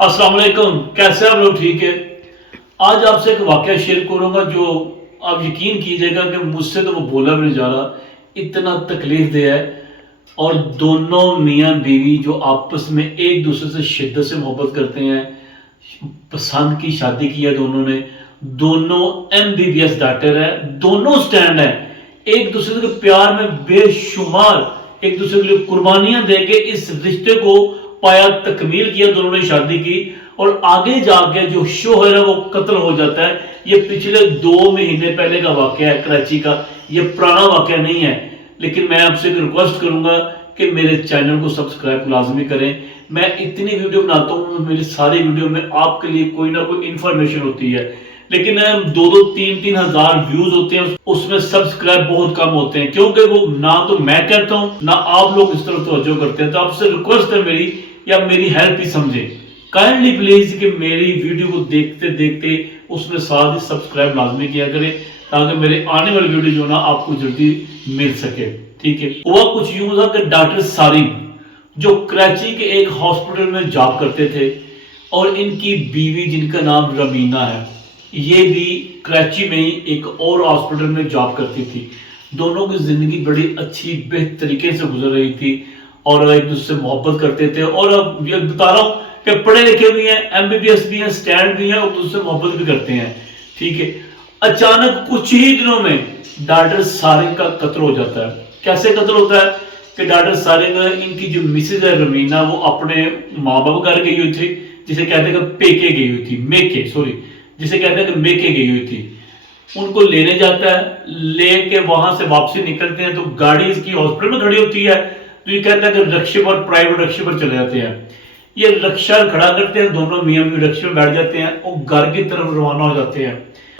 السلام علیکم، کیسے آپ لوگ؟ ٹھیک ہے؟ آج آپ سے ایک واقعہ شیئر کروں گا جو آپ یقین کیجئے گا کہ مجھ سے تو وہ بولا بھی نہیں جا رہا، اتنا تکلیف دہ ہے۔ اور دونوں میاں بیوی جو آپس میں ایک دوسرے سے شدت سے محبت کرتے ہیں، پسند کی شادی کی ہے دونوں نے، دونوں MBBS ڈاکٹر ہیں، دونوں سٹینڈ ہیں، ایک دوسرے کے پیار میں بے شمار ایک دوسرے کے لیے قربانیاں دے کے اس رشتے کو پایا تکمیل کیا، دونوں نے شادی کی۔ اور آگے جا کے جو شوہر ہے وہ قتل ہو جاتا ہے۔ یہ پچھلے 2 مہینے پہلے کا واقعہ ہے کراچی کا، یہ پرانا واقعہ نہیں ہے۔ لیکن میں آپ سے ایک ریکویسٹ کروں گا کہ میرے چینل کو سبسکرائب لازمی کریں۔ میں اتنی ویڈیو بناتا ہوں، میری ساری ویڈیو میں آپ کے لیے کوئی نہ کوئی انفارمیشن ہوتی ہے، لیکن 2-3 ہزار ویوز ہوتے ہیں، اس میں سبسکرائب بہت کم ہوتے ہیں، کیونکہ وہ نہ تو میں کہتا ہوں نہ آپ لوگ اس طرف توجہ کرتے ہیں۔ تو آپ سے ریکویسٹ ہے میری، یا میری ہیلپ ہی سمجھیں، کائنڈلی پلیز کہ میری ویڈیو کو دیکھتے دیکھتے اس میں ساتھ ہی سبسکرائب لازمی کیا کریں، تاکہ میرے آنے والی ویڈیو جو نا آپ کو جلدی مل سکے۔ ٹھیک ہے؟ ہوا کچھ یوں تھا کہ ڈاکٹر سارنگ جو کراچی کے ایک ہاسپٹل میں جاب کرتے تھے، اور ان کی بیوی جن کا نام رمینہ ہے، یہ بھی کراچی میں ہی ایک اور ہاسپٹل میں جاب کرتی تھی۔ دونوں کی زندگی بڑی اچھی بہتر طریقے سے گزر رہی تھی، اور ایک دوسرے سے محبت کرتے تھے۔ اور اب یہ بتا رہا ہوں کہ پڑھے لکھے بھی ہیں، MBBS بھی ہیں، سٹینڈ بھی ہیں، اور دوسرے سے محبت بھی کرتے ہیں۔ ٹھیک ہے؟ اچانک کچھ ہی دنوں میں ڈاکٹر سارنگ کا قتل ہو جاتا ہے۔ کیسے قتل ہوتا ہے کہ ڈاکٹر سارنگ، ان کی جو مسز ہے رمینہ، وہ اپنے ماں باپ گھر گئی ہوئی تھی، جسے کہتے ہیں کہ پیکے گئی ہوئی تھی، جسے کہتے ہیں کہ میکے گئی ہوئی تھی۔ ان کو لینے جاتا ہے، لے کے وہاں سے واپسی نکلتے ہیں تو گاڑی اس کی ہاسپٹل میں کھڑی ہوتی ہے، تو یہ کہتا ہے کہ رکشے پر، پرائیویٹ رکشے پر چلے جاتے ہیں۔ یہ رکشہ کھڑا کرتے ہیں، دونوں میاں بیوی رکشے میں بیٹھ جاتے ہیں اور گھر کی طرف روانہ ہو جاتے ہیں۔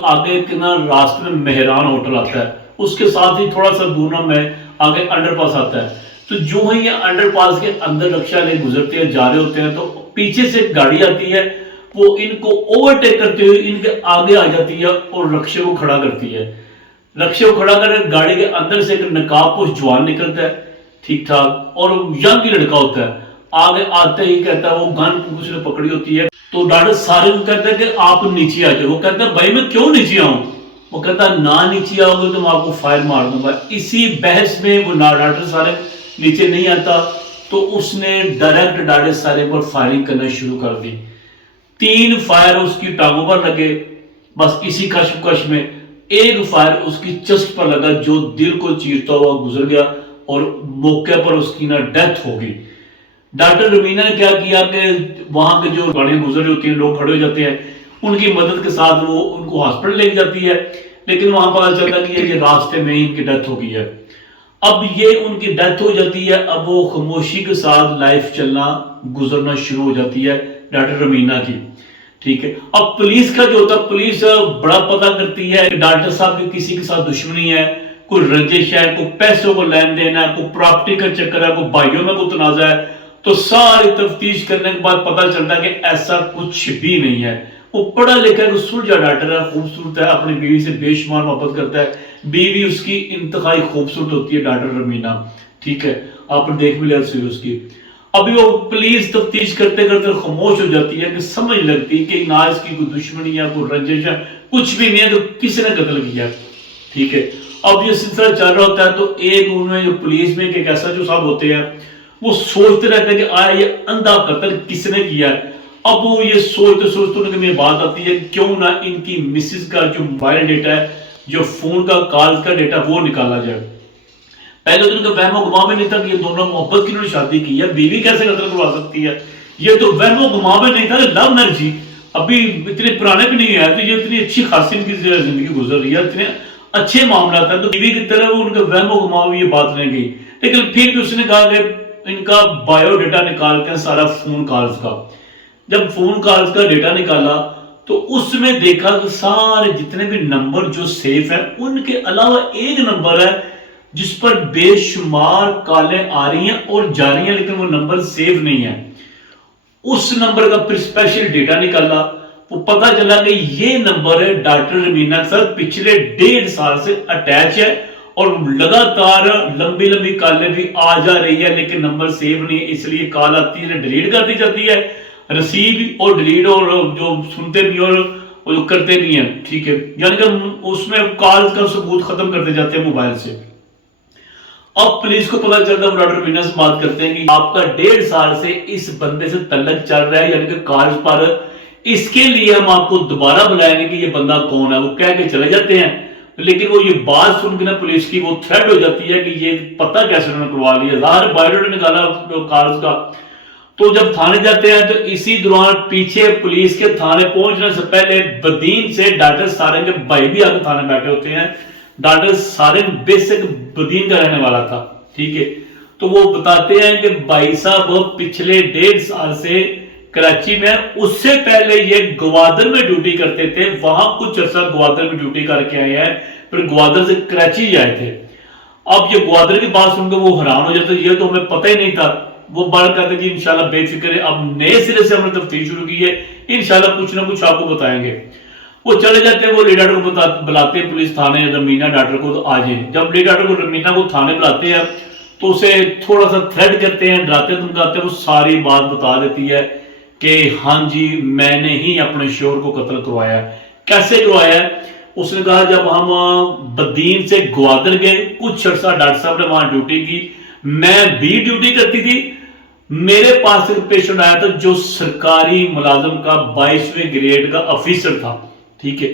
آگے راستے میں مہران ہوٹل آتا ہے، اس کے ساتھ ہی تھوڑا سا دور میں آگے انڈر پاس آتا ہے۔ تو جو ہی یہ انڈر پاس کے اندر رکشہ لے گزرتے ہیں، جا رہے ہوتے ہیں، تو پیچھے سے ایک گاڑی آتی ہے، وہ ان کو اوورٹیک کرتے ہوئے ان کے آگے آ جاتی ہے اور رکشے کو کھڑا کرتی ہے۔ رکشے کو کھڑا کر گاڑی کے اندر سے ایک نقاب پوش جوان نکلتا ہے، ٹھیک ٹھاک، اور ینگ ہی لڑکا ہوتا ہے۔ آگے آتے ہی کہتا ہے، وہ گن اس نے پکڑی ہوتی ہے، تو ڈاکٹر سارنگ کہتا ہے کہ آپ نیچے آ جائے۔ وہ کہتا ہے بھائی میں کیوں نیچے آؤں؟ وہ کہتا ہے نہ نیچے آؤ گے تو میں آپ کو فائر مار دوں گا۔ اسی بحث میں وہ ڈاکٹر سارنگ نیچے نہیں آتا، تو اس نے ڈائریکٹ ڈاکٹر سارنگ پر فائرنگ کرنا شروع کر دی۔ 3 فائر اس کی ٹانگوں پر لگے، بس اسی کشمکش میں ایک فائر اس کی چسٹ پر لگا، جو دل کو چیرتا ہوا گزر گیا، اور موقع پر اس کی ڈیتھ ہو گئی۔ ڈاکٹر رمینہ نے کیا کیا کہ وہاں کے جو گاڑیاں گزر رہی ہوتی ہیں، لوگ کھڑے ہو جاتے ہیں، ان کی مدد کے ساتھ وہ ان کو ہاسپٹل لے جاتی ہے، لیکن وہاں پتہ چلتا ہے کہ یہ راستے میں ہی ان کی ڈیتھ ہو گئی ہے۔ اب یہ ان کی ڈیتھ ہو جاتی ہے، اب وہ خاموشی کے ساتھ لائف چلنا گزرنا شروع ہو جاتی ہے ڈاکٹر رمینہ کی۔ ٹھیک ہے؟ اب پولیس کا جو ہوتا ہے، پولیس بڑا پتہ کرتی ہے کہ ڈاکٹر صاحب کی کسی کے ساتھ دشمنی ہے، کوئی رنجش ہے، کوئی پیسوں کو لین دین ہے، کوئی پراپرٹی کا چکر ہے، کوئی بھائیوں میں کوئی تنازع ہے۔ تو ساری تفتیش کرنے کے بعد پتہ چلتا ہے کہ ایسا کچھ بھی نہیں ہے۔ وہ پڑھا لکھا ہے، سلجھا ڈاکٹر ہے، خوبصورت ہے، اپنی بیوی سے بے شمار محبت کرتا ہے، بیوی اس کی انتہائی خوبصورت ہوتی ہے ڈاکٹر رمینہ۔ ٹھیک ہے؟ آپ نے دیکھ بھی لیا اس کی۔ ابھی وہ پولیس تفتیش کرتے کرتے خاموش ہو جاتی ہے، کہ سمجھ لگتی کہ نہ اس کی کوئی دشمنی ہے، کوئی رنجش ہے، کچھ بھی نہیں ہے، تو کس نے قتل کیا۔ ٹھیک ہے؟ اب یہ سلسلہ چل رہا ہوتا ہے، تو ایک ان میں جو پولیس میں ایک ایسا جو صاحب ہوتے ہیں، وہ سوچتے رہتے ہیں کہ آیا یہ اندھا قتل کس نے کیا ہے۔ اب وہ یہ سوچتے سوچتے ان کے بات آتی ہے، کیوں نہ ان کی مسز کا جو موبائل ڈیٹا ہے، جو فون کا کال کا ڈیٹا، وہ نکالا جائے۔ پہلے تو ان کا وہم و گمان میں نہیں تھا کہ یہ دونوں محبت کی انہوں نے شادی کی ہے، بیوی کیسے قتل کروا سکتی ہے، یہ تو وہم و گمان میں نہیں تھا، لو میرج ہی، ابھی اتنے پرانے بھی نہیں ہے، تو یہ اتنی اچھی خاصی ان کی زندگی گزر رہی ہے، اتنے اچھے معاملات ہیں، تو بیوی کی طرح وہ ان کا وہم و گمان میں یہ بات نہیں گئی۔ لیکن پھر بھی اس نے کہا کہ ان کا بایو ڈیٹا نکال کے سارا فون کالز کا، جب فون کالز کا ڈیٹا نکالا تو اس میں دیکھا کہ سارے جتنے بھی نمبر جو سیف ہیں، ان کے علاوہ ایک نمبر ہے جس پر بے شمار کالیں آ رہی ہیں اور جا رہی ہیں، لیکن وہ نمبر سیف نہیں ہے۔ اس نمبر کا پھر اسپیشل ڈیٹا نکالا، وہ پتہ چلا کہ یہ نمبر ہے ڈاکٹر رمینہ کے ساتھ پچھلے 1.5 سال سے اٹیچ ہے، اور لگاتار لمبی لمبی کالیں بھی آ جا رہی ہے، لیکن نمبر سیو نہیں ہے، اس لیے کال آتی ہے ڈیلیٹ کر دی جاتی ہے۔ رسیو اور ڈیلیٹ اور جو سنتے بھی اور وہ جو کرتے نہیں ہیں، ٹھیک ہے، یعنی کہ اس میں کال کا ثبوت ختم کرتے جاتے ہیں موبائل سے۔ اب پولیس کو پتا چلتا ہے، وہ ڈاکٹر مینا سے بات کرتے ہیں کہ آپ کا 1.5 سال سے اس بندے سے تعلق چل رہا ہے، یعنی کہ کالز پر، اس کے لیے ہم آپ کو دوبارہ بلائیں گے کہ یہ بندہ کون ہے۔ وہ کہہ کے چلے جاتے ہیں، لیکن وہ یہ بات سن کے نا پولیس کی وہ تھریٹ ہو جاتی ہے کہ یہ پتہ کیسے انہوں نے کروا لیا، ظاہر بایوڈیٹا نکالا کالز کا۔ تو جب تھانے جاتے ہیں تو اسی دوران پیچھے پولیس کے تھانے پہنچنے سے پہلے بدین سے ڈاکٹر سارنگ کے بھائی بھی آگے تھانے بیٹھے ہوتے ہیں۔ ڈاکٹر سارنگ بیسک بدین کا رہنے والا تھا، ٹھیک ہے۔ تو وہ بتاتے ہیں کہ بھائی صاحب پچھلے 1.5 سال سے کراچی میں، اس سے پہلے یہ گوادر میں ڈیوٹی کرتے تھے، وہاں کچھ عرصہ گوادر میں ڈیوٹی کر کے آئے ہیں، پھر گوادر سے کراچی آئے تھے۔ اب یہ گوادر کی بات سن کے وہ حیران ہو جاتے، یہ تو ہمیں پتہ ہی نہیں تھا۔ وہ بار کہتے ہیں کہ انشاءاللہ بے فکر ہے، اب نئے سرے سے ہم نے تفتیش شروع کی ہے، انشاءاللہ کچھ نہ کچھ آپ کو بتائیں گے۔ وہ چلے جاتے ہیں، وہ لیڈ ڈاکٹر کو بلاتے ہیں پولیس تھانے، رمینا ڈاکٹر کو، تو آ جائیں۔ جب لیڈ ڈاکٹر کو رمینا کو تھانے بلاتے ہیں تو اسے تھوڑا سا تھریٹ کرتے ہیں، ڈراتے دھمکاتے ہیں، وہ ساری بات بتا دیتی ہے کہ ہاں جی میں نے ہی اپنے شوہر کو قتل کروایا ہے۔ کیسے کروایا ہے؟ اس نے کہا جب ہم بدین سے گوادر گئے، کچھ عرصہ ڈاکٹر صاحب نے وہاں ڈیوٹی کی، میں بھی ڈیوٹی کرتی تھی، میرے پاس ایک پیشنٹ آیا تھا جو سرکاری ملازم کا 22ویں گریڈ کا آفیسر تھا، ٹھیک ہے۔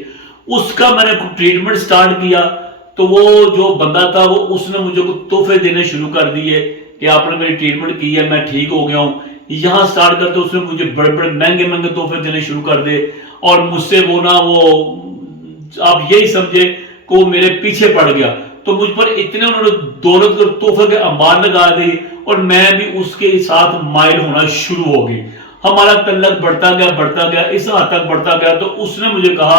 اس کا میں نے ٹریٹمنٹ سٹارٹ کیا، تو وہ جو بندہ تھا وہ اس نے مجھے کو تحفے دینے شروع کر دیے کہ آپ نے میری ٹریٹمنٹ کی ہے، میں ٹھیک ہو گیا ہوں۔ یہاں سٹارٹ کرتے اس نے مجھے بڑے بڑے مہنگے مہنگے تحفے دینے شروع کر دے، اور مجھ سے وہ نا وہ آپ یہی سمجھے کہ وہ میرے پیچھے پڑ گیا۔ تو مجھ پر اتنے انہوں نے دولت اور تحفے کے انبار لگا دی، اور میں بھی اس کے ساتھ مائل ہونا شروع ہو گئی۔ ہمارا تعلق بڑھتا گیا، اس حد تک بڑھتا گیا تو اس نے مجھے کہا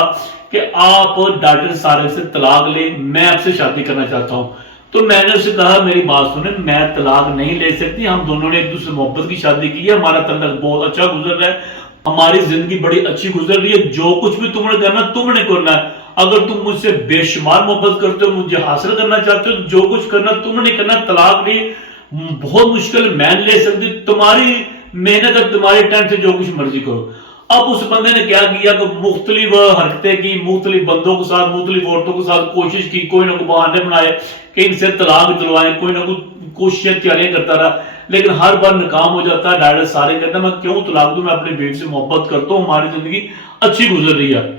کہ آپ ڈاکٹر سارنگ سے طلاق لیں، میں آپ سے شادی کرنا چاہتا ہوں۔ تو میں نے اسے کہا میری بات سنیں، میں طلاق نہیں لے سکتی، ہم دونوں نے ایک دوسرے محبت کی شادی کی ہے، ہمارا تعلق بہت اچھا گزر رہا ہے، ہماری زندگی بڑی اچھی گزر رہی ہے، جو کچھ بھی تم نے کرنا تم نے کرنا ہے، اگر تم مجھ سے بے شمار محبت کرتے ہو، مجھے حاصل کرنا چاہتے ہو، جو کچھ کرنا تم نے کرنا، طلاق نہیں بہت مشکل میں نہیں لے سکتی، تمہاری محنت ہے، تمہاری ٹائم سے جو کچھ مرضی کرو۔ اب اس بندے نے کیا کیا کہ مختلف حرکتیں کی، مختلف بندوں کے ساتھ، مختلف عورتوں کے ساتھ کوشش کی، کوئی نہ کوئی بہانے بنائے کہ ان سے طلاق دلوائیں، کوئی نہ کوئی کوششیں تیاریاں کرتا رہا، لیکن ہر بار ناکام ہو جاتا ہے۔ ڈاکٹر سارے کہتا ہے میں کیوں طلاق دوں، میں اپنی بیوی سے محبت کرتا ہوں، ہماری زندگی اچھی گزر رہی ہے۔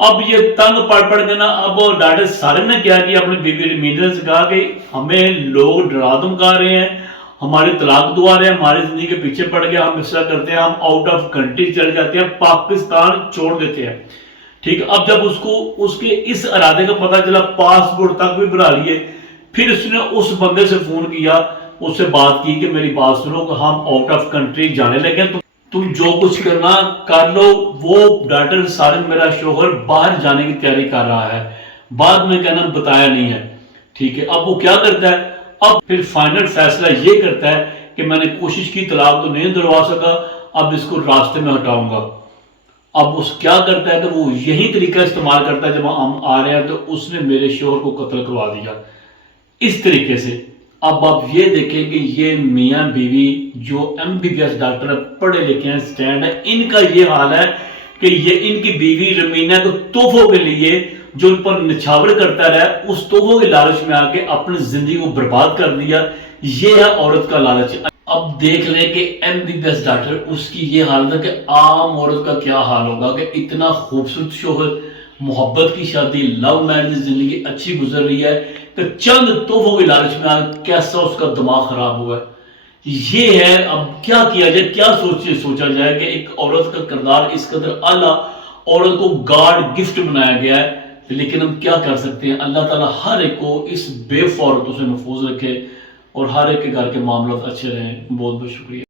اب یہ تنگ پڑ کے نا، اب ڈاکٹر سارے نے کیا کیا، اپنی بیوی رمینا سے کہا کہ ہمیں لوگ ڈرا دھمکا رہے ہیں، ہماری طلاق دعا رہے ہیں، ہماری زندگی کے پیچھے پڑ گیا، ہم اس طرح کرتے ہیں، ہم آؤٹ آف کنٹری چل جاتے ہیں، پاکستان چھوڑ دیتے ہیں، ٹھیک ہے۔ اب جب اس کو اس کے اس ارادے کا پتہ چلا، پاسپورٹ تک بھی بنا لیے، پھر اس نے اس بندے سے فون کیا، اس سے بات کی کہ میری بات سنو کہ ہم آؤٹ آف کنٹری جانے لگے، تم جو کچھ کرنا کر لو۔ وہ ڈاکٹر سارنگ میرا شوہر باہر جانے کی تیاری کر رہا ہے، بعد میں کہنا بتایا نہیں ہے، ٹھیک ہے۔ اب وہ کیا کرتا ہے، اب پھر فائنل فیصلہ یہ کرتا ہے کہ میں نے کوشش کی، طلاق تو نہیں دلوا سکا، اب اس کو راستے میں ہٹاؤں گا۔ اب اس کیا کرتا ہے کہ وہ یہی طریقہ استعمال کرتا ہے، جب ہم آ رہے ہیں تو اس نے میرے شوہر کو قتل کروا دیا اس طریقے سے۔ اب آپ یہ دیکھیں کہ یہ میاں بیوی جو MBBS ڈاکٹر پڑھے لکھے ہیں، سٹینڈ ہے، ان کا یہ حال ہے کہ یہ ان کی بیوی رمینا کو تحفوں کے لیے جو ان پر نچھاور کرتا رہا، اس تحفوں کے لالچ میں آ کے اپنی زندگی کو برباد کر دیا۔ یہ ہے عورت کا لالچ۔ اب دیکھ لیں کہ MBBS ڈاکٹر اس کی یہ حالت ہے کہ عام عورت کا کیا حال ہوگا کہ اتنا خوبصورت شوہر، محبت کی شادی، لو میرج، زندگی اچھی گزر رہی ہے کہ چند تحفوں کے لالچ میں کیسا اس کا دماغ خراب ہوا ہے۔ یہ ہے اب کیا کیا جائے، کیا سوچا جائے کہ ایک عورت کا کردار اس قدر اعلیٰ، عورت کو گاڈ گفٹ بنایا گیا ہے، لیکن ہم کیا کر سکتے ہیں۔ اللہ تعالیٰ ہر ایک کو اس بے فورتوں سے محفوظ رکھے اور ہر ایک کے گھر کے معاملات اچھے رہیں۔ بہت بہت شکریہ۔